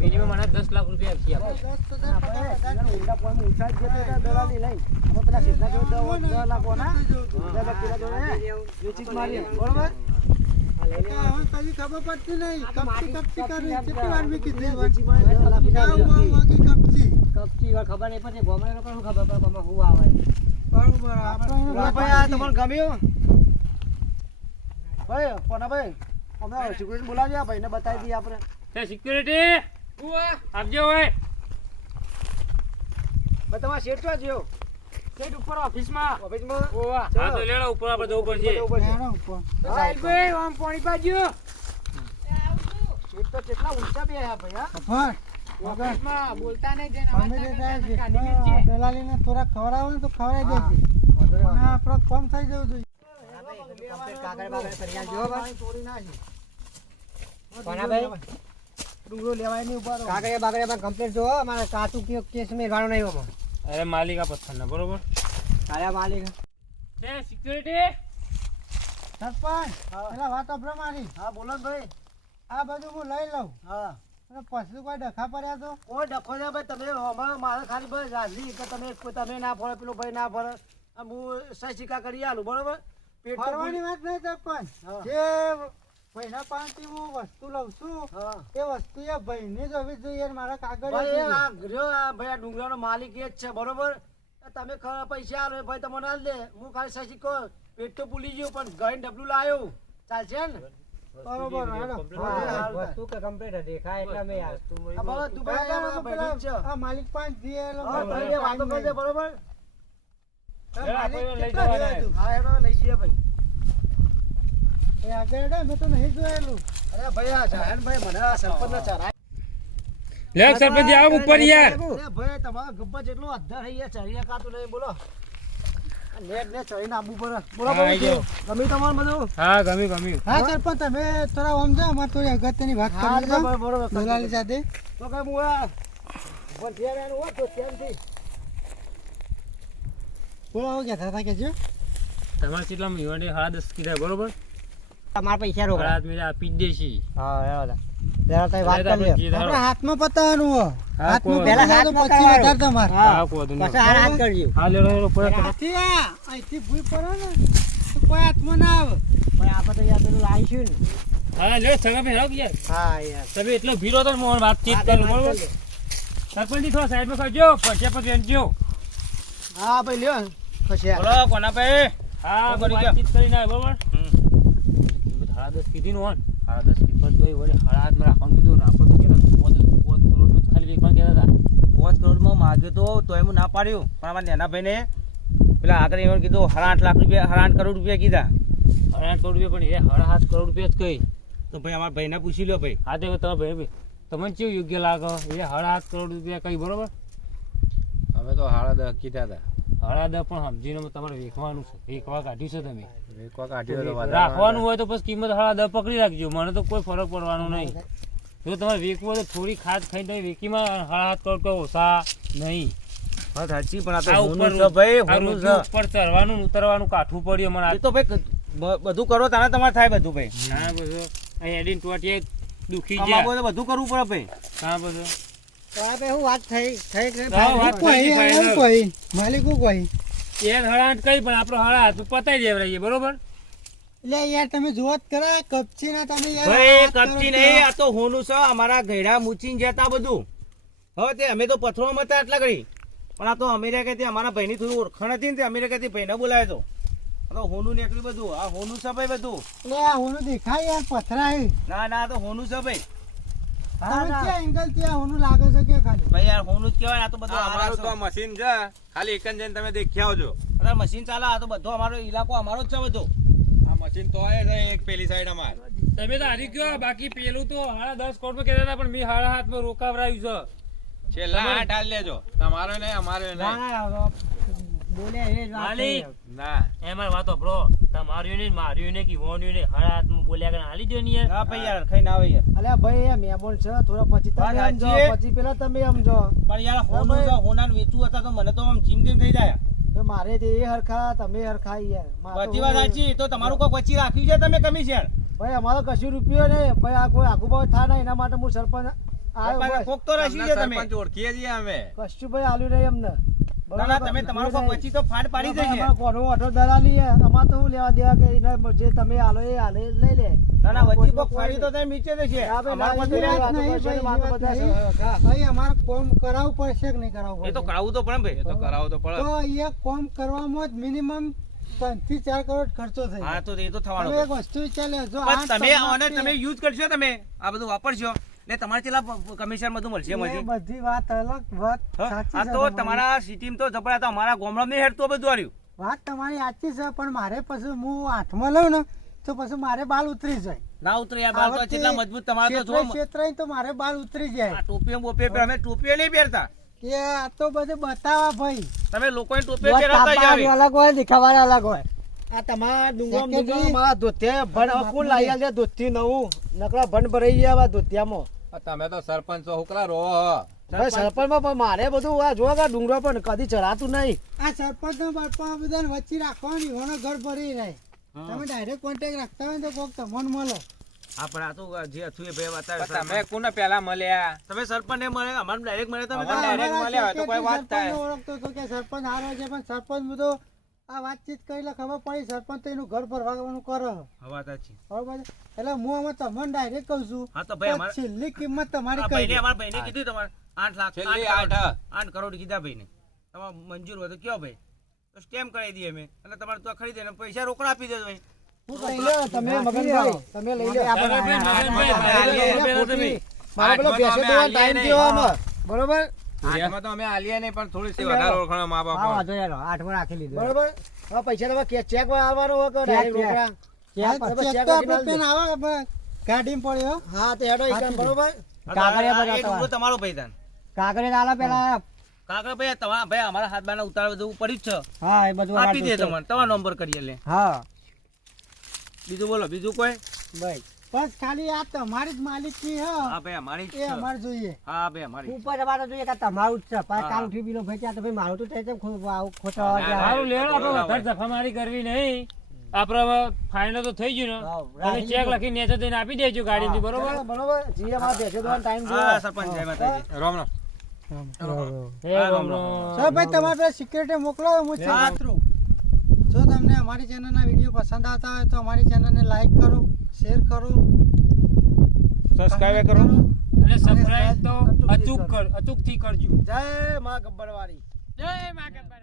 Minimum મને 10 લાખ રૂપિયા આપી આપો. ઊંડા પોઈન્ટ ઊંચા જ જતો હતા દલાલી લઈ. અમે પેલા સીધા જોડે 10 લાખ હોના ઊંડા પેલા જોડે વેચી જ મારી બરોબર. કઈ ખબર પડતી નહીં કપચી કરી કેટલી વાર મેં કીધું વેચી મારી 10 લાખ રૂપિયા કપચી વાર ખબર નહીં પડે ગોમડે લોકો શું ખબર પડે આમાં હું આવે. બરોબર આપણે ભાઈ આ તમને ગમ્યું ભાઈ પોનાભાઈ અમે સિક્યુરિટી બોલાવજો આ ભાઈને બતાવી દઈએ આપણે. તે સિક્યુરિટી આપજો હોય. ભાઈ તમારા શેઠ છો જ્યો સેટ ઉપર ઓફિસમાં. ઓફિસમાં ઓવા હા તો લેડો ઉપર આપણે જવું પડશે. સાહેબ આમ પાણી પાજો. શેઠ તો કેટલા ઊંચા બે આયા ભાઈ હા. ઓફિસમાં બોલતા નહીં જઈને દલાલીને થોડા ખવડાવો ને તો ખવડાવી દેશે અને આપણો કમ થઈ જવું જોઈએ. કાગળ બાગળ કરી આલજો ભાઈ ચોરી ના છે. કોનાભાઈ ડુંગરો લેવાય નહીં ઉપર કાગળે બાગળે માં કમ્પ્લેટ જો અમારે કાચું કેસ મેળવાનો નહીં આમાં. અરે માલિકા પથ્થરના બરોબર. કાયા માલિક તે સિક્યુરિટી સરપંચ પેલા વાત અભ્ર મારી હા બોલો ને ભાઈ. આ બધું હું લઈ લઉં હા અને પછી કોઈ ડખા પડ્યા તો કોઈ ડખો છે ભાઈ તમે હમણાં મારે ખાલી બસ હાજરી કે તમે ના ફરે પેલો ભાઈ ના ફરે હું સહી સિક્કા કરી આલું બરોબર. પેટ તો ફરવાની વાત નહીં સરપંચ હા. જે ભાઈના પાસેથી હું વસ્તુ લઉં છું હા એ વસ્તુ એ ભાઈને જ હોવી જોઈએ અને મારા કાગળ ભાઈ આ રહ્યો આ ભાઈ આ ડુંગરાનો માલિક એ જ છે બરોબર. તમે પૈસા આલો ભાઈ તમને આલ દે હું ખાલી સહી સિક્કો પેટ તો ભૂલી ગયો પણ ગઈ ડબલું લાવ્યો ચાલશે ને. બરોબર હેડો. વસ્તુ કે કમ્પ્લીટ દેખાય એટલે મેં યાર આ બધું ભાઈ આ ભાઈ જ છે. આ માલિક પાંચ દીએ હા ભાઈ એ વાતો કરજે બરોબર. માલિક લઈ કેટલા જવાના દેવા તું? હા એનો લઈ જઈએ ભાઈ. એ આગળ હેડો, મેં તો નહીં જોયેલું. અરે ભાઈ આ જાહેર ભાઈ મને આ સરપંચ ના ચરાય. લે સરપંચ આવ ઉપર યાર. અરે ભાઈ તમારા ગબ્બા જેટલો અધ્ધર થઈ ગયા ચરિયા કાતું નહીં બોલો. આ નેટ ને ચડીને આબુ પર બોલો હા, આઈ જાઓ. ગમી તમારું બધું. હા ગમ્યું. હા સરપંચ તમે થોડા આમ જાઓ, અમારે થોડી અગત્યની વાત હા કરી લો બરોબર દલાલી સાથે. તો કઈ હું આ પણ ત્યાં હોય તો ત્યાંથી બોલો આવો કહેતા હતા કે જો તમારે કેટલા યુવાને 10.5 કીધા બરોબર. તમારા પૈસા રોકડા. હાથ મેળા આપી જ દેશી. હા હેડો પેલા તો વાત કરી લ્યો. આપણે હાથમાં પતાવવાનું હો. હાથમાં કોઈ પહેલા પતાવો તો હાથમાં પછી કરાવો. વધારે તમારે. હા કોદું પછી હાથ કરજો. હા લેડો ઉપર હાથી આ અહીંથી ભૂઈ પડો ને તો કોઈ હાથમાં ના આવે. પણ આપણે તો યાર પેલું લાવીશું ને. હા લે સગા ભાઈ રાખ યાર. હા યાર તમે એટલો ભીરો તો મોહન વાતચીત કરું બરોબર. સરપંચ થોડા સાઈડમાં કરજો પછી પછી વેચજો. હા ભાઈ લ્યો ખસ્યા. બોલો કોના ભાઈ. હા વાતચીત કરીને આવે બરોબર. 10.5 કીધી નું હોન 10.5 કીધી પણ તોય વળી 8.5 માં રાખવાનું કીધું ને આપણે તો કહેતા 5 કરોડ ખાલી વેચવાનું કહેતા હતા. 5 કરોડમાં માગ્યો તો એમ ના પાડ્યું પણ અમારા નાના ભાઈને પેલા આગળ એમ કીધું 8.5 લાખ રૂપિયા 8.5 કરોડ રૂપિયા કીધા. 8.5 કરોડ રૂપિયા પણ એ 8.5 કરોડ રૂપિયા જ કહી. તો ભાઈ અમારા ભાઈને પૂછી લો ભાઈ. હા તે તમે ભાઈ તમને કેવું યોગ્ય લાગે એ 8.5 કરોડ રૂપિયા કઈ બરોબર. અમે તો 10.5 કીધા હતા. 8.5 પણ સમજીને તમારે વેચવાનું છે. વેચવા કાઢ્યું છે તમે. વેચવા કાઢ્યો તો રાખવાનું હોય તો પછી કિંમત 8.5 પકડી રાખજો. મને તો કોઈ ફરક પડવાનો નહીં. જો તમારે વેચવું હોય તો થોડી ખાદ ખાઈને તમે વેચીમાં 8.5 કરોડ કોઈ ઓછા નહીં. વાત સાચી પણ આ તો આ હોનું ઉપર છે ભાઈ આ હોનું રોજુ છે. ઉપર ચડવાનું ને ઉતરવાનું કાઠું પડ્યું મને. એ તો ભાઈ બધું કરો તારે તમારે થાય બધું ભાઈ. હા બધું અહીં એડીને ટોટીએ દુખી કમાવો ગયા. તો બધું કરવું પડે ભાઈ. હા બધું તો આપણે શું વાત થઈ કે હા, વાત કોઈ થઈ એમ final. કોઈ માલિકો કોઈ એક હળાટ કઈ પણ આપણો હળાટ પતાઈ દેવરાઈએ બરોબર. એટલે યાર તમે જોત કરા કપચી ના તમે યાર ભાઈ વાત કરો કપચી છો. નહીં આ તો હોનું છે. અમારા ઘેડા મૂચીને જતા બધું હવે તે અમે તો પથરોમાં હતા એટલા ઘડી પણ આ તો અમેરિકાથી અમારા ભાઈની થોડી ઓળખાણ હતી ને તે અમેરિકાથી ભાઈને બોલાયો તો. આ તો હોનું નીકળ્યું બધું. આ હોનું છે ભાઈ બધું. એટલે આ હોનું દેખાય યાર પથરાય. ના આ તો હોનું છે ભાઈ. તમે ક્યાં એંગલ થી આ હોનું લાગે છે કે ખાલી ભાઈ યાર હોનું જ કહેવાય. આ તો બધું અમારું તો અમારું મશીન છે ખાલી એક જ જઈને તમે દેખી આવજો. મશીન ચાલે. આ તો બધો અમારો ઇલાકો અમારો જ છે બધો. આ મશીન તો આવે છે એક પેલી સાઈડ અમાર. તમે તો હારી ગયો. બાકી પેલું તો 10.5 કરોડમાં કહેતા હતા પણ મેં 8.5 રોકાવરાયું છે. છેલ્લા 8 હાલ લેજો. તમારો નહીં અમારો નહીં. બોલે એ જ વાત માલિક. થઈ. ના એમાં વાતો બ્રો તમાર્યું ને માર્યું ને કે વોન્યું ને 8.5 બોલ્યા કે હાલી દો ને યાર. ના ભાઈ યાર ખાઈ ના આવે યાર. અલ્યા ભાઈ એ મહેમાન છે થોડા પછી તમે વાત સમજો સાચી. પછી પેલા તમે સમજો. પણ યાર હોનું છે. હોનાને વેચવું હતા તો મને તો આમ જીમ જીમ થઈ જાય. તો મારે તે એ હરખા તમે હરખા યાર મારે તો બધી વાત સાચી. તો તમારું કોઈ વચ્ચે રાખ્યું છે તમે કમિશન? ભાઈ અમારો કશું રૂપિયો નહીં ભાઈ આ કોઈ આગુ ભાવ થાય ને એના માટે હું સરપંચ આવ્યો કોક તો રાશી છે તમે સરપંચ ઓળખીએ છીએ અમે. કશું ભાઈ આલ્યું નહીં અમને ના ના તમે તમારો કોક પછી તો ફાડ પાડી દેશે કોનો ઓટો દલાલી હે અમાર તો શું લેવા દેવા કે એને જે તમે આલો એ આલે લઈ લે ના ના વચ્ચે કોક ફાડી તો તમે નીચે દેશે હા ભાઈ, અમારા પાસે ના, રહ્યા. નહીં, કરશે ને, ભાઈ, વાતો બધા નહીં. છે. ભાઈ અમારે કોમ કરાવવું પડશે કે નહીં કરાવવું એ તો પડશે? કરાવવું તો પડે એ તો કરાવો તો પડે. તો અહીંયા કોમ કરવામાં જ મિનિમમ 3 થી 4 કરોડ ખર્ચો થઈ હા જાય. તો એ તો થવાનો તમે છે. એક વસ્તુ વિચાર લો, જો પણ 8 તમે ટનમાં આને તે- તમે યુઝ કરશો તમે આ બધું વાપરશો એટલે તમારે કેટલા કમિશન બધું મળશે એ મળશે બધી વાત અલગ, વાત હા? સાચી આ છે તો તમારી. તમારા સિટીમાં તો જબરા હતા અમારા ગામડામાં નહીં હેડતું આ બધું આવ્યું વાત તમારી સાચી છે, પણ મારે પછી હું 8માં લઉં ને તો પછી મારે બાલ ઉતરી જાય. ના ઉતરે આ બાળ તો કેટલા મજબૂત તમારે તો જો ક્ષેત્રે તો મારે બાલ ઉતરી જાય. આ ટોપીઓ બોપીઓ અમે ટોપીઓ નહીં પહેરતા કે આ તો બધું બતાવા ભાઈ. તમે લોકોને ટોપીઓ પહેરાવતા જ આવી. અલગ હોય દેખાવાના અલગ હોય આ તમારા સેક્રેટરી. ડુંગરમાં ધોતિયા ભણ કોણ લાવી આલે ધોતી નવું નકરા ભણ ભરાઈ ગયા ધોતિયામાં આ તમે તો સરપંચ છો હુકલા રો. ભાઈ સરપંચમાં પણ મારે બધું આ જો ડુંગરો પણ કદી ચડાતું નહીં આ સરપંચ નો બાપા બધાને વચ્ચે રાખવાની હોનો ઘર ભરી રહે. તમે ડાયરેક્ટ કોન્ટેક્ટ રાખતા હોય ને તો કોક તમને મળે. હા પણ આ તો જે હતું એ ભાઈ બતાવે પણ તમે કોને પેલા મળ્યા? તમે સરપંચ ને મળે અમારું ડાયરેક્ટ મળે તમે અમારે direct અમારા મળ્યા હોય તો કોઈ વાત સેક્રેટરી થાય. સરપંચને ઓળખતો હતો કે સરપંચ હારો છે, પણ સરપંચ બધો આ વાતચીત કરી એટલે ખબર પડી સરપંચ તો એનું ઘર ભરવાનું કરે. હવા સાચી. બરોબર છે? એટલે હું અમે તમને ડાયરેક્ટ કહું છું હા તો ભાઈ કે અમારે છેલ્લી કિંમત તમારી આ કહી ભાઈને દો. અમારા ભાઈને કીધું તમારે 8 લાખ છેલ્લી 8 કરોડ કીધા ભાઈને તમારે મંજૂર હોય તો કયો ભાઈ તો સ્ટેમ્પ કરાવી દઈએ અમે અને તમારે તો ખરીદે ને પૈસા રોકડા આપી દેજો ભાઈ લઈ લો તમે મગનભાઈ તમે લઈ લો મારે પેલો બેસે તો ટાઈમ થયો આમાં બરોબર આઠમાં તો અમે આલીએ નહીં પણ થોડી સી વધારે ઓળખાણ મા બાપ બરોબર હવે પૈસા તમે ચેક આવવાનો હોય કે direct રોકડા? હા, તમે ચેક check તો આપીને આપણે આલ દે. પેન આવે ગાડીમાં પડ્યો. હા તો હેડો ઈ કામ બરોબર એ ડુંગરો તમારો ભાઈ તાન કાકરે ભાઈ તમારા ભાઈ અમારા હાથ બાના ઉતાર બધું પડ્યું જ છે આપી દે તમારે તમારો નંબર કરીએ લે બીજું બોલો બીજું કોઈ બસ ખાલી આ તમારી જ માલિકની હ હા ભાઈ અમારી જ એ છે. અમારે જોઈએ. હા ભાઈ અમારી સારું લેવડો આપણે વધારે જફામારી કરવી નહીં આપણે ફાઇનલ તો થઈ ગયું ને તમે ચેક લખી નેચે દઈને આપી દેજો ગાડીની બરોબર બરોબર જી અમારે બેસે તો ટાઈમ હા સરપંચ જય માતાજી રામ રામ. હે રામ રામ. સર ભાઈ તમારે પેલા સિક્યુરિટી મોકલો હું છે પાત્રો. જો તમને અમારી ચેનલના વિડીયો પસંદ આવતા હોય તો અમારી ચેનલને લાઈક કરો, શેર કરો, સબસ્ક્રાઇબ કરો અને સબસ્ક્રાઇબ તો અચૂકથી કરજો જય માં ગબ્બરવાળી જય મા ગબ્બર